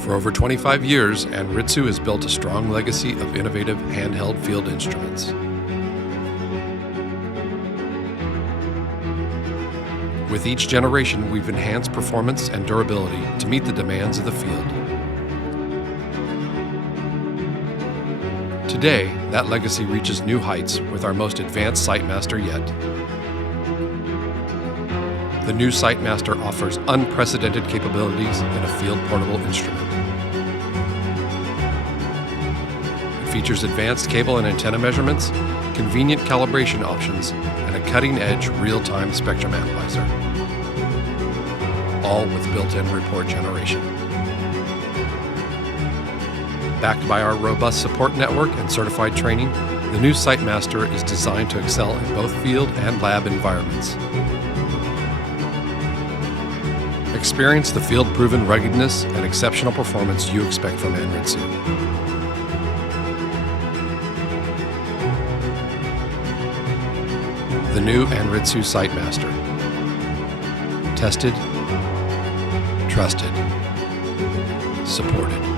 For over 25 years, Anritsu has built a strong legacy of innovative handheld field instruments. With each generation, we've enhanced performance and durability to meet the demands of the field. Today, that legacy reaches new heights with our most advanced SiteMaster yet. The new SiteMaster offers unprecedented capabilities in a field portable instrument. It features advanced cable and antenna measurements, convenient calibration options, and a cutting-edge real-time spectrum analyzer, all with built-in report generation. Backed by our robust support network and certified training, the new SiteMaster is designed to excel in both field and lab environments. Experience the field-proven ruggedness and exceptional performance you expect from Anritsu. The new Anritsu SiteMaster. Tested, trusted, supported.